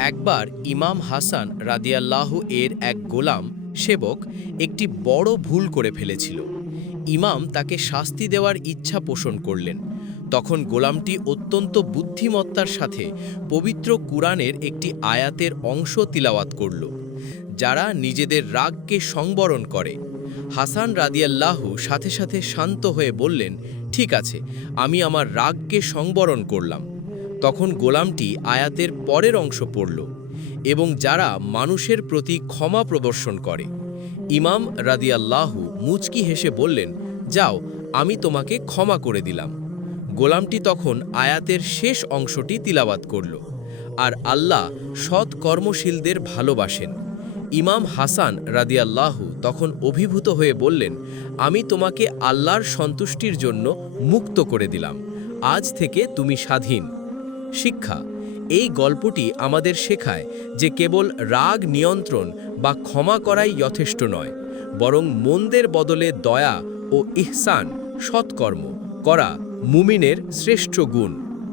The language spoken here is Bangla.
একবার ইমাম হাসান রাদিয়াল্লাহু এর এক গোলাম সেবক একটি বড় ভুল করে ফেলেছিল। ইমাম তাকে শাস্তি দেওয়ার ইচ্ছা পোষণ করলেন। তখন গোলামটি অত্যন্ত বুদ্ধিমত্তার সাথে পবিত্র কুরআনের একটি আয়াতের অংশ তিলাওয়াত করল, যারা নিজেদের রাগকে সংবরণ করে। হাসান রাদিয়াল্লাহু সাথে সাথে শান্ত হয়ে বললেন, ঠিক আছে, আমি আমার রাগকে সংবরণ করলাম। তখন গোলামটি আয়াতের পরের অংশ পড়ল, এবং যারা মানুষের প্রতি ক্ষমা প্রদর্শন করে। ইমাম রাদিয়াল্লাহু মুচকি হেসে বললেন, যাও, আমি তোমাকে ক্ষমা করে দিলাম। গোলামটি তখন আয়াতের শেষ অংশটি তিলাওয়াত করল, আর আল্লাহ সৎ কর্মশীলদের ভালোবাসেন। ইমাম হাসান রাদিয়াল্লাহু তখন অভিভূত হয়ে বললেন, আমি তোমাকে আল্লাহর সন্তুষ্টির জন্য মুক্ত করে দিলাম। আজ থেকে তুমি স্বাধীন। শিক্ষা: এই গল্পটি আমাদের শেখায় যে কেবল রাগ নিয়ন্ত্রণ বা ক্ষমা করাই যথেষ্ট নয়, বরং মন্দের বদলে দয়া ও ইহসান, সৎকর্ম করা মুমিনের শ্রেষ্ঠ গুণ।